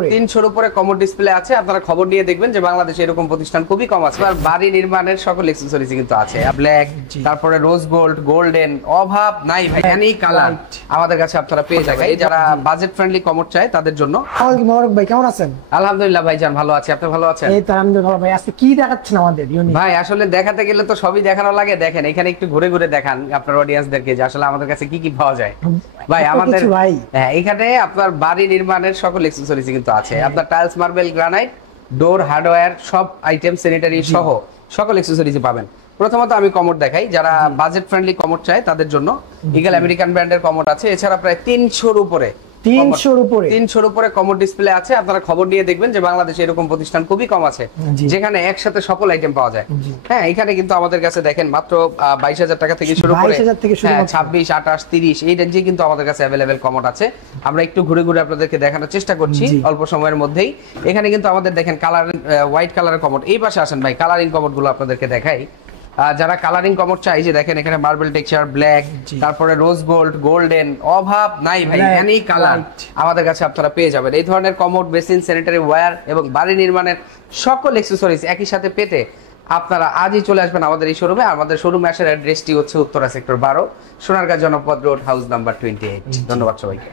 300-র উপরে commode display আছে। আপনারা খবর নিয়ে দেখবেন যে বাংলাদেশে এরকম প্রতিষ্ঠান খুবই কম আছে। আর বাড়ি নির্মাণের সকল অ্যাকসেসরিজ কিন্তু আছে। ব্ল্যাক, তারপরে রোজ গোল্ড, গোল্ডেন, অভাব নাই ভাই, এনি কালার আমাদের কাছে আপনারা পেয়ে যাবেন। এই যারা বাজেট ফ্রেন্ডলি কমোড চায় তাদের জন্য। মোবারক ভাই, কেমন আছেন? আলহামদুলিল্লাহ ভাইজান, ভালো আছি। আপনি ভালো আছেন? এই তো আলহামদুলিল্লাহ ভাই। আজকে কি দেখাচ্ছেন আমাদের ইউনিক? ভাই আসলে দেখাতে গেলে তো সবই দেখানো লাগে। দেখেন এখানে একটু ঘুরে ঘুরে দেখান আপনার অডিয়েন্সদেরকে যে আসলে আমাদের কাছে কি কি পাওয়া যায়। ভাই আমাদের হ্যাঁ, এখানে আপনার বাড়ি নির্মাণের সকল অ্যাকসেসরিজ কিন্তু আছে। আপনার টাইলস, মার্বেল, গ্রানাইট, ডোর, হার্ডওয়্যার সব আইটেম, স্যানিটারি সহ সকল অ্যাকসেসরিজ পাবেন। প্রথমত আমি কমোড দেখাই, যারা বাজেট ফ্রেন্ডলি কমোড চায় তাদের জন্য ইগল আমেরিকান ব্র্যান্ডের কমোড আছে। এছাড়া প্রায় 300-র উপরে 300-র উপরে কমোড ডিসপ্লে আছে। আপনারা খবর নিয়ে দেখবেন যে বাংলাদেশে এরকম প্রতিষ্ঠান খুবই কম আছে যেখানে একসাথে সকল আইটেম পাওয়া যায়। হ্যাঁ, এখানে কিন্তু আমাদের কাছে দেখেন মাত্র 22,000 টাকা থেকে শুরু করে 26, 28, 30 এই রেঞ্জে কিন্তু আমাদের কাছে अवेलेबल কমোড আছে। আমরা একটু ঘুরে ঘুরে আপনাদেরকে দেখানোর চেষ্টা করছি অল্প সময়ের মধ্যেই। এখানে কিন্তু আমাদের দেখেন কালার, হোয়াইট কালারের কমোড। এই পাশে আসেন ভাই, কালারিং কমোড গুলো আপনাদেরকে দেখাই। যারা কালারিং কমোড চাই, যে দেখেন এখানে মার্বেল টেক্সচার, ব্ল্যাক, তারপরে রোজ গোল্ড, গোল্ডেন, অভাব নাই ভাই, এনি কালার আমাদের কাছে আপনারা পেয়ে যাবেন। এই ধরনের কমোড, বেসিন, স্যানিটারি ওয়্যার এবং বাড়ি নির্মাণের সকল অ্যাকসেসরিজ একই সাথে পেতে আপনারা আজই চলে আসবেন আমাদের এই শোরুমে। আমাদের শোরুমে আসার অ্যাড্রেসটি হচ্ছে উত্তরা সেক্টর 12, সোনারগাঁ জনপদ রোড, হাউস নাম্বার 28। ধন্যবাদ সবাইকে।